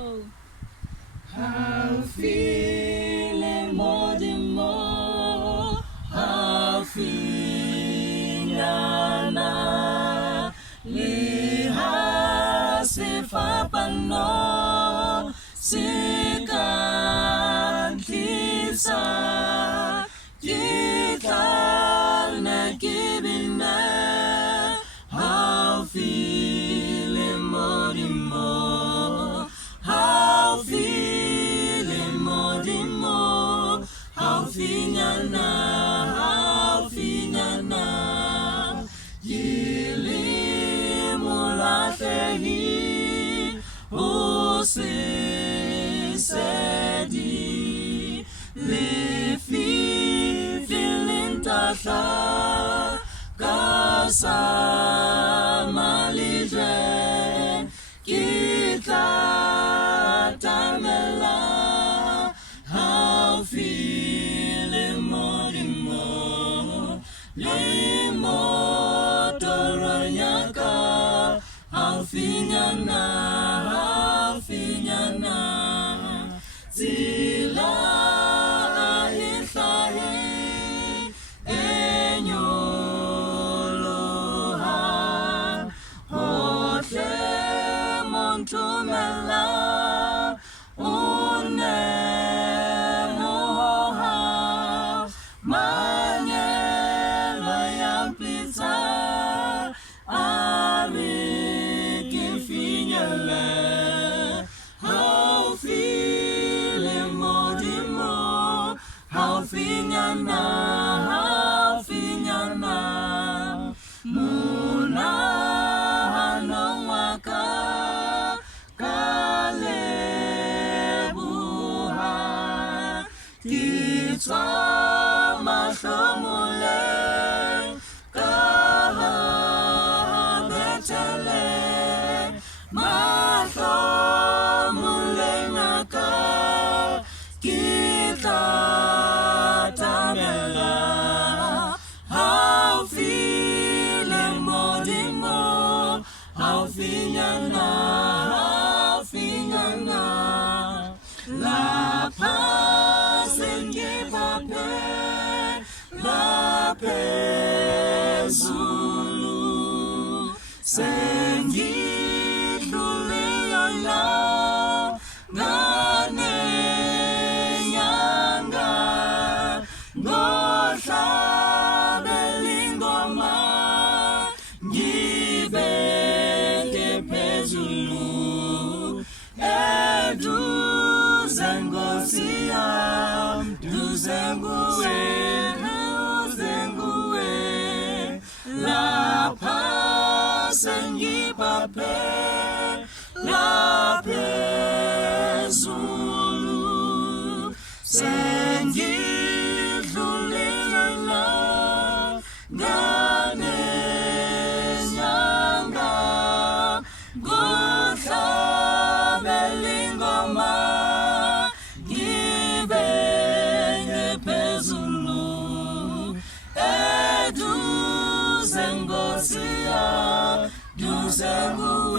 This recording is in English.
How feeling more than more, how finyana liha sifapano sikantisa jikal na kibine. How feeling more than more, how feeling more than more, how finyana jili mulatehi usisedi lifi feeling tata kasama lidre kita tamela. How feeling more than more, limo toranyaka. How finyana zila ahisahi enyoloha hote montumela une moha manyela ya pizza ali kifinyele. How feeling more than more, how finyana muna hanawaka kalebuha kitwa mahlomule kahabetele mahlomule naka kita tamela. How feeling more than more, how finyana la paz en pape la pezulu sengi duleona ngane nyanga ngosha belingoma ngibeke phezulu duzenguwe lapha sengipape la phezulu sengidlulela ngane nyanga nguhlabelingoma ngibeke phezulu eduzengosia duzenguwe.